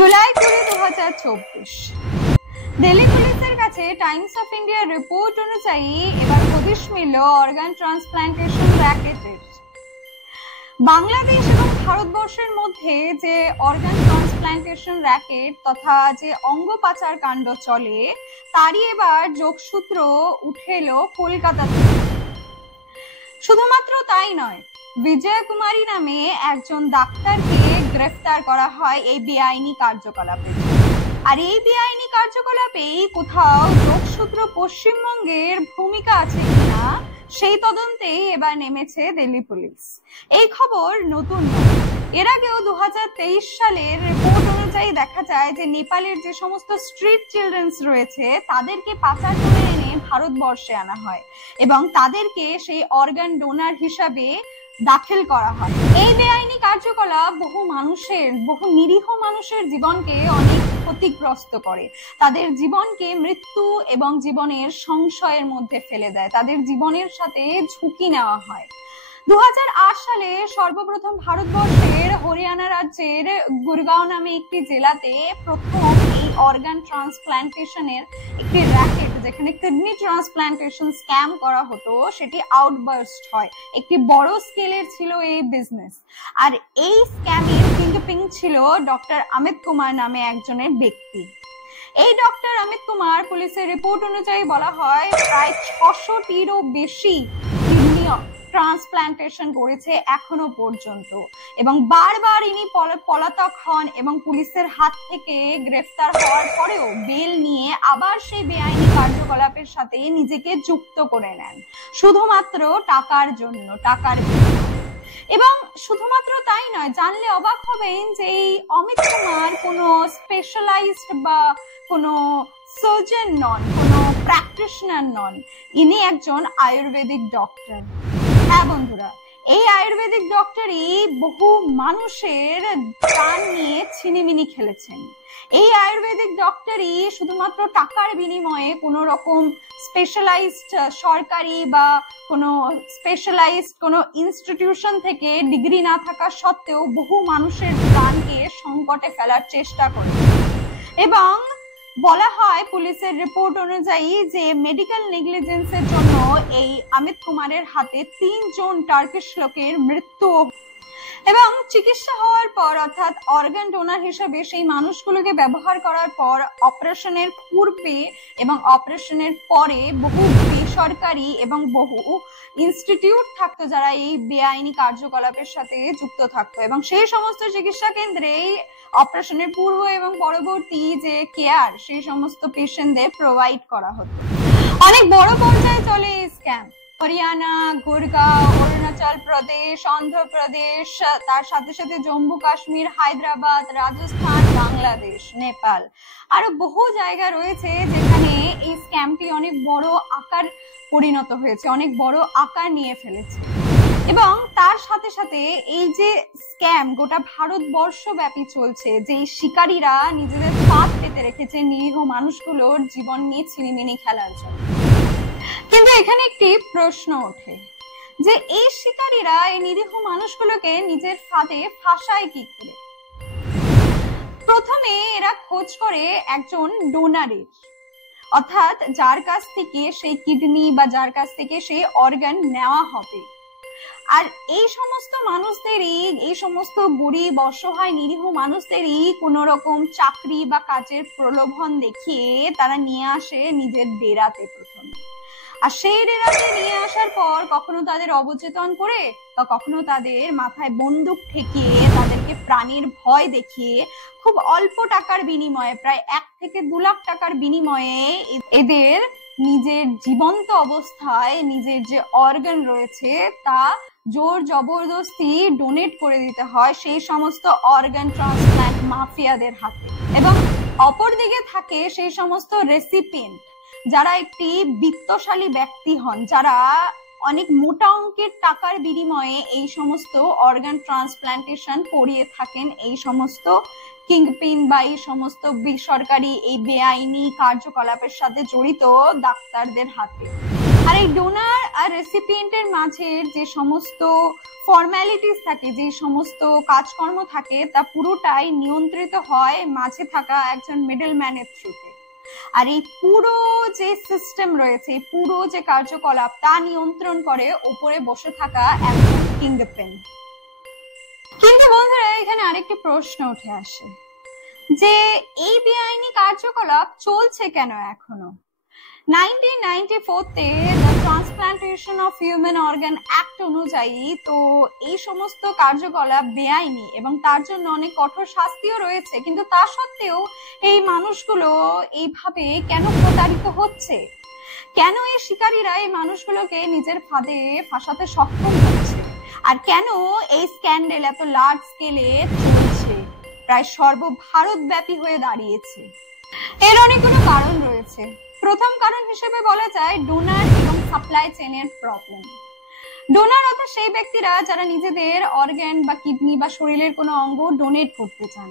জুলাই 2024 দিল্লি পুলিশের কাছে Times of ইন্ডিয়ার রিপোর্ট অনুযায়ী এবার হদিশ মিলল অর্গান ট্রান্সপ্লান্টেশন র্যাকেটের। বাংলাদেশ এবং ভারতবর্ষের মধ্যে যে অর্গান ট্রান্সপ্লান্টেশন র্যাকেট তথা যে অঙ্গ পাচার কাণ্ড চলে তারই এবার যোগসূত্র উঠে এলো কলকাতা থেকে। শুধুমাত্র তাই নয়, বিজয় কুমারী নামে একজন ডাক্তারকে গ্রেফতার করা হয় এই বেআইনি কার্যকলাপে। আর এই বেআইনি কার্যকলাপেই কোথাও যোগসূত্র পশ্চিমবঙ্গের ভূমিকা আছে কিনা সেই তদন্তেই এবার নেমেছে দিল্লি পুলিশ। এই খবর নতুন নয়, এর আগেও 2023 সালের রিপোর্ট অনুযায়ী দেখা যায় যে নেপালের যে সমস্ত স্ট্রিট চিলড্রেন্স রয়েছে তাদেরকে পাচার করে এনে ভারতবর্ষে আনা হয় এবং তাদেরকে সেই অর্গান ডোনার হিসাবে দাখিল করা হয়। এই বেআইনি কার্যকলাপ বহু নিরীহ মানুষের জীবনকে অনেক ক্ষতিগ্রস্ত করে, তাদের জীবনকে মৃত্যু এবং জীবনের সংশয়ের মধ্যে ফেলে দেয়, তাদের জীবনের সাথে ঝুঁকি নেওয়া হয়। 2008 সালে সর্বপ্রথম ভারতবর্ষের হরিয়ানা রাজ্যের গুরগাঁও নামে একটি জেলাতে প্রথম এই অর্গান ট্রান্সপ্লান্টেশনের একটি র্যাকেট, যেখানে কিডনি ট্রান্সপ্লান্টেশন স্ক্যাম করা হতো, সেটি আউটবার্স্ট হয়। একটি বড় স্কেলের ছিল এই বিজনেস। আর এই স্ক্যামের কিংপিং ছিল ডক্টর অমিত কুমার নামে একজনের ব্যক্তি। এই ডক্টর অমিত কুমার, পুলিশের রিপোর্ট অনুযায়ী বলা হয়, প্রায় 600টিরও বেশি কিডনি ট্রান্সপ্লান্টেশন করেছে এখনো পর্যন্ত এবং বারবার ইনি পলাতক হন এবং পুলিশের হাত থেকে গ্রেফতার হওয়ার পরেও বেল নিয়ে আবার সেই বেআইনি কার্যকলাপের সাথে নিজেকে যুক্ত করে নেন শুধুমাত্র টাকার জন্য, টাকার বিনিময়ে। এবং শুধুমাত্র তাই নয়, জানলে অবাক হবেন যে এই অমিত কুমার কোনো স্পেশালাইজড বা কোনো সার্জন নন, কোনো প্র্যাকটিশনার নন, ইনি একজন আয়ুর্বেদিক ডক্টর। হ্যাঁ বন্ধুরা, এই আয়ুর্বেদিক ডক্টরই বহু মানুষের প্রাণ নিয়ে ছিনিমিনি খেলেছেন। এই আয়ুর্বেদিক ডক্টরই শুধুমাত্র টাকার বিনিময়ে কোনো রকম স্পেশালাইজড সরকারি বা কোনো স্পেশালাইজড কোনো ইনস্টিটিউশন থেকে ডিগ্রি না থাকা সত্ত্বেও বহু মানুষের প্রাণকে সংকটে ফেলার চেষ্টা করেছে। এবং বলা হয় পুলিশের রিপোর্ট অনুযায়ী যে মেডিকেল নেগলিজেন্সের জন্য এই অমিত কুমারের হাতে 3 জন টার্কিশ লোকের মৃত্যু এবং চিকিৎসা হওয়ার পর, অর্থাৎ অর্গান ডোনার হিসেবে সেই মানুষগুলোকে ব্যবহার করার পর অপারেশনের পূর্বে এবং অপারেশনের পরে বহু বেসরকারি এবং বহু ইনস্টিটিউট থাকতো যারা এই বেআইনি কার্যকলাপের সাথে যুক্ত থাকতো এবং সেই সমস্ত চিকিৎসা কেন্দ্রে অপারেশনের পূর্ব এবং পরবর্তী যে কেয়ার সেই সমস্ত পেশেন্টদের প্রোভাইড করা হতো। অনেক বড় পর্যায়ে চলে এই স্ক্যাম। হরিয়ানা, গুরগাঁও, অরুণাচল প্রদেশ, অন্ধ্রপ্রদেশ, তার সাথে সাথে জম্মু কাশ্মীর, হায়দ্রাবাদ, রাজস্থান, বাংলাদেশ, নেপাল, আরো বহু জায়গা রয়েছে যেখানে এই স্ক্যামটি অনেক বড় আকার পরিণত হয়েছে, অনেক বড় আকার নিয়ে ফেলেছে। এবং তার সাথে সাথে এই যে স্ক্যাম গোটা ভারতবর্ষ ব্যাপী চলছে, যে শিকারীরা নিজেদের ফাঁদ পেতে রেখেছে নিরীহ মানুষগুলোর জীবন নিয়ে ছিনিমিনি খেলার জন্য। কিন্তু এখানে একটি প্রশ্ন ওঠে যে এই শিকারীরা এই নিরীহ মানুষগুলোকে নিজের ফাঁদে ফাঁসায় কি করে? প্রথমে এরা খোঁজ করে একজন ডোনারের, অর্থাৎ যার কাছ থেকে সেই কিডনি বা যার কাছ থেকে সেই অর্গান নেওয়া হবে। আর এই সমস্ত মানুষদেরই, এই সমস্ত গরিব অসহায় নিরীহ মানুষদেরই কোন রকম চাকরি বা কাজের প্রলোভন দেখিয়ে তারা নিয়ে আসে নিজের ডেরাতে প্রথমে। আর সেই ডেরাতে নিয়ে আসার পর কখনো তাদের অবচেতন করে বা কখনো তাদের মাথায় বন্দুক ঠেকিয়ে তাদেরকে প্রাণের ভয় দেখিয়ে খুব অল্প টাকার বিনিময়ে, প্রায় 1 থেকে 2 লাখ টাকার বিনিময়ে এদের নিজের জীবন্ত অবস্থায় নিজের যে অর্গান রয়েছে তা জোর জবরদস্তি ডোনেট করে দিতে হয় সেই সমস্ত অর্গান ট্রান্সপ্লান্ট মাফিয়াদের হাতে। এবং অপরদিকে থাকে সেই সমস্ত রেসিপিয়েন্ট যারা একটি বিত্তশালী ব্যক্তি হন, যারা অনেক মোটা অঙ্কের টাকার বিনিময়ে এই সমস্ত অর্গান ট্রান্সপ্লান্টেশন করিয়ে থাকেন এই সমস্ত কিংপিন বা এই সমস্ত বেসরকারি এই বেআইনি কার্যকলাপের সাথে জড়িত ডাক্তারদের হাতে। আর এই ডোনার আর রেসিপিয়েন্টের মাঝের যে সমস্ত ফর্মালিটিস থাকে, যে সমস্ত কাজকর্ম থাকে, তা পুরোটাই নিয়ন্ত্রিত হয় মাঝে থাকা একজন মিডলম্যানের থ্রুতে। আর এই পুরো যে সিস্টেম রয়েছে, পুরো যে কার্যকলাপ, তা নিয়ন্ত্রণ করে উপরে বসে থাকা একজন কিংপিন। কিন্তু বন্ধুরা, এখানে আরেকটি প্রশ্ন উঠে আসে যে এই বেআইনি কার্যকলাপ চলছে কেন এখনো? 1994-তে the transplantation of human organ act অনুযায়ী তো এই সমস্ত কার্যকলাপ বেআইনি এবং তার জন্য অনেক কঠোর শাস্তিও রয়েছে। কিন্তু তা সত্ত্বেও এই মানুষগুলো এইভাবে কেন প্রতারিত হচ্ছে? কেন এই শিকারীরা এই মানুষগুলোকে নিজের ফাঁদে ফাঁসাতে সক্ষম হচ্ছে? আর কেন এই স্ক্যান্ডেল এত লার্জ স্কেলে চলছে, প্রায় সর্বভারতব্যাপী হয়ে দাঁড়িয়েছে? এর অনেকগুলো কারণ রয়েছে। প্রথম কারণ হিসেবে বলা যায় ডোনার এবং সাপ্লাই চেইনের প্রবলেম। ডোনার অর্থাৎ সেই ব্যক্তিরা যারা নিজেদের অর্গান বা কিডনি বা শরীরের কোনো অঙ্গ ডোনেট করতে চান।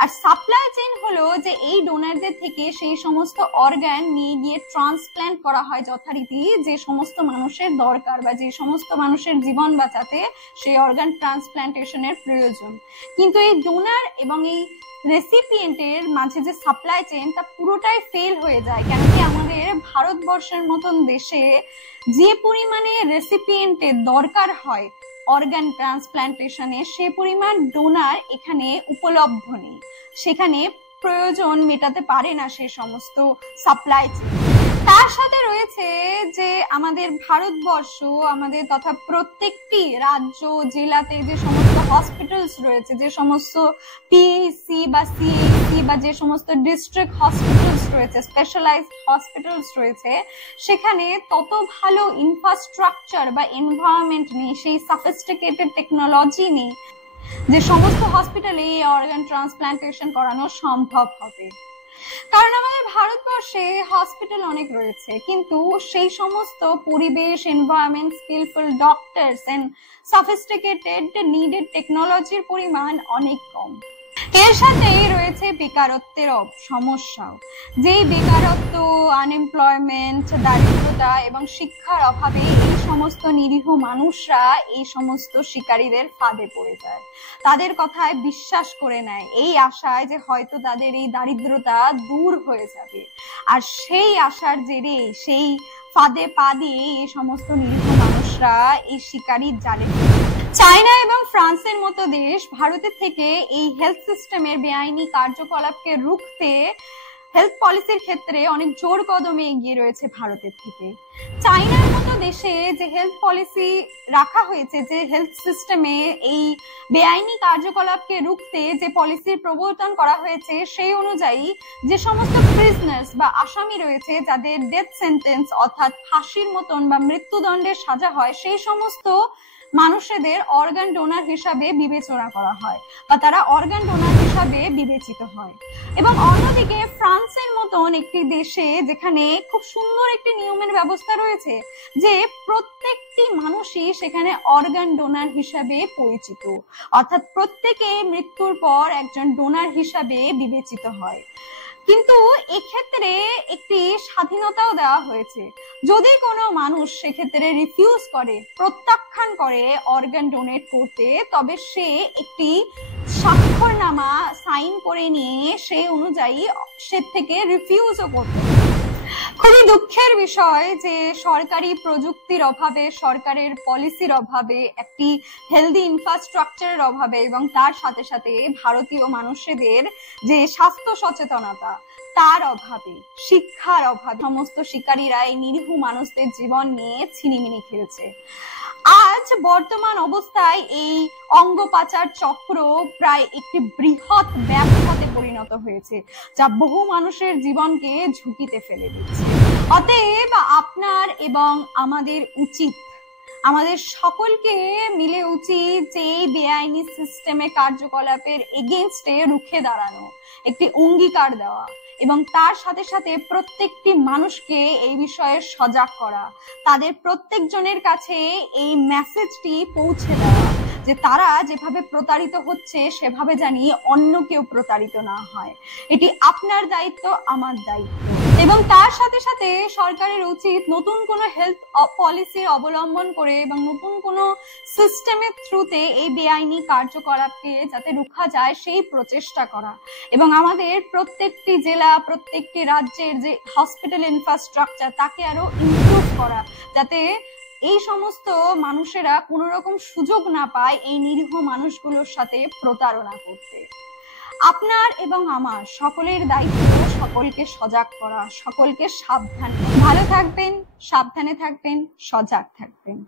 আর সাপ্লাই চেইন হলো যে এই ডোনারদের থেকে সেই সমস্ত অর্গান নিয়ে গিয়ে ট্রান্সপ্ল্যান্ট করা হয় যথারীতি যে সমস্ত মানুষের দরকার বা যে সমস্ত মানুষের জীবন বাঁচাতে সেই অর্গান ট্রান্সপ্ল্যান্টেশনের প্রয়োজন। কিন্তু এই ডোনার এবং এই রেসিপিয়েন্টের মাঝে যে সাপ্লাই চেইন, তা পুরোটাই ফেল হয়ে যায়। কেন কি আমাদের ভারতবর্ষের মতন দেশে যে পরিমাণে রেসিপিয়েন্টের দরকার হয় অর্গান ট্রান্সপ্ল্যান্টেশনে, সে পরিমাণ ডোনার এখানে উপলব্ধ নেই। সেখানে প্রয়োজন মেটাতে পারে না সে সমস্ত সাপ্লাই চেইন। তার সাথে রয়েছে যে আমাদের ভারতবর্ষ, আমাদের তথা প্রত্যেকটি রাজ্য জেলাতে যে সমস্ত হসপিটালস রয়েছে, যে সমস্ত পিএইচসি বা সিএইচসি বা যে সমস্ত ডিস্ট্রিক্ট হসপিটালস রয়েছে, স্পেশালাইজড হসপিটালস রয়েছে, সেখানে তত ভালো ইনফ্রাস্ট্রাকচার বা এনভায়রনমেন্ট নেই, সেই সফিস্টিকেটেড টেকনোলজি নেই যে সমস্ত হসপিটালে এই অর্গান ট্রান্সপ্ল্যান্টেশন করানো সম্ভব হবে। কারণ আমাদের ভারতবর্ষে হসপিটাল অনেক রয়েছে, কিন্তু সেই সমস্ত পরিবেশ, environment, skilful doctors and sophisticated needed টেকনোলজির পরিমাণ অনেক কম। এর সাথেই রয়েছে বেকারত্বের সমস্যাও। যেই বেকারত্ব, আনএমপ্লয়মেন্ট, দারিদ্রতা এবং শিক্ষার অভাবে এই সমস্ত নিরীহ মানুষরা এই সমস্ত শিকারীদের ফাঁদে পড়ে যায়, তাদের কথায় বিশ্বাস করে নেয় এই আশায় যে হয়তো তাদের এই দারিদ্রতা দূর হয়ে যাবে। আর সেই আশার জেরে সেই ফাঁদে পা দিয়ে এই সমস্ত নিরীহ মানুষরা এই শিকারীর জালে। চায়না এবং ফ্রান্সের মতো দেশ ভারতের থেকে এই হেলথ সিস্টেমের বেআইনি কার্যকলাপকে রুখতে হেলথ পলিসির ক্ষেত্রে অনেক জোর কদমে এগিয়ে রয়েছে ভারতের থেকে। চায়নার মতো দেশে যে হেলথ পলিসি রাখা হয়েছে, যে হেলথ সিস্টেমে এই বেআইনি কার্যকলাপকে রুখতে যে পলিসির প্রবর্তন করা হয়েছে, সেই অনুযায়ী যে সমস্ত প্রিজনার্স বা আসামি রয়েছে যাদের ডেথ সেন্টেন্স অর্থাৎ ফাঁসির মতন বা মৃত্যুদণ্ডের সাজা হয়, সেই সমস্ত মানুষদের অর্গান ডোনার হিসাবে বিবেচনা করা হয় বা তারা অর্গান ডোনার হিসাবে বিবেচিত হয়। এবং অন্যদিকে ফ্রান্সের মতন একটি দেশে যেখানে খুব সুন্দর একটি নিয়মের ব্যবস্থা রয়েছে যে প্রত্যেকটি মানুষই সেখানে অর্গান ডোনার হিসাবে পরিচিত, অর্থাৎ প্রত্যেকে মৃত্যুর পর একজন ডোনার হিসাবে বিবেচিত হয়। কিন্তু এক্ষেত্রে একটি স্বাধীনতাও দেওয়া হয়েছে। যদি কোনো মানুষ সেক্ষেত্রে রিফিউজ করে, প্রত্যাখ্যান করে অর্গান ডোনেট করতে, তবে সে একটি স্বাক্ষরনামা সাইন করে নিয়ে সেই অনুযায়ী সে থেকে রিফিউজও করতে। খুবই দুঃখের বিষয় যে সরকারি প্রযুক্তির অভাবে, সরকারের পলিসির অভাবে, একটি হেলদি ইনফ্রাস্ট্রাকচারের অভাবে এবং তার সাথে সাথে ভারতীয় মানুষদের যে স্বাস্থ্য সচেতনতা, তার অভাবে, শিক্ষার অভাবে সমস্ত শিকারীরা এই নিরীহ মানুষদের জীবন নিয়ে ছিনিমিনি খেলছে। আজ বর্তমান অবস্থায় এই অঙ্গ পাচার চক্র প্রায় একটি বৃহৎ ব্যবসাতে পরিণত হয়েছে, যা বহু মানুষের জীবনকে ঝুঁকিতে ফেলে দিচ্ছে। অতএব আপনার এবং আমাদের উচিত, আমাদের সকলকে মিলে উচিত যে এই বেআইনি সিস্টেমে কার্যকলাপের এগেইনস্টে রুখে দাঁড়ানো, একটি অঙ্গীকার দেওয়া এবং তার সাথে সাথে প্রত্যেকটি মানুষকে এই বিষয়ে সজাগ করা, তাদের প্রত্যেকজনের কাছে এই মেসেজটি পৌঁছে দেওয়া যে তারা যেভাবে প্রতারিত হচ্ছে সেভাবে জানি অন্য কেউ প্রতারিত না হয়। এটি আপনার দায়িত্ব, আমার দায়িত্ব। এবং তার সাথে সাথে সরকারের উচিত নতুন কোনো হেলথ পলিসি অবলম্বন করে এবং নতুন কোনো সিস্টেমের থ্রুতে এই বেআইনি কার্যকলাপকে যাতে রুখা যায় সেই প্রচেষ্টা করা, এবং আমাদের প্রত্যেকটি জেলা প্রত্যেকটি রাজ্যের যে হসপিটাল ইনফ্রাস্ট্রাকচার তাকে আরো ইমপ্রুভ করা, যাতে এই সমস্ত মানুষেরা কোনো রকম সুযোগ না পায় এই নিরীহ মানুষগুলোর সাথে প্রতারণা করতে। আপনার এবং আমার সকলের দায়িত্ব সকলকে সজাগ করা, সকলকে সাবধান। ভালো থাকবেন, সাবধানে থাকবেন, সজাগ থাকবেন।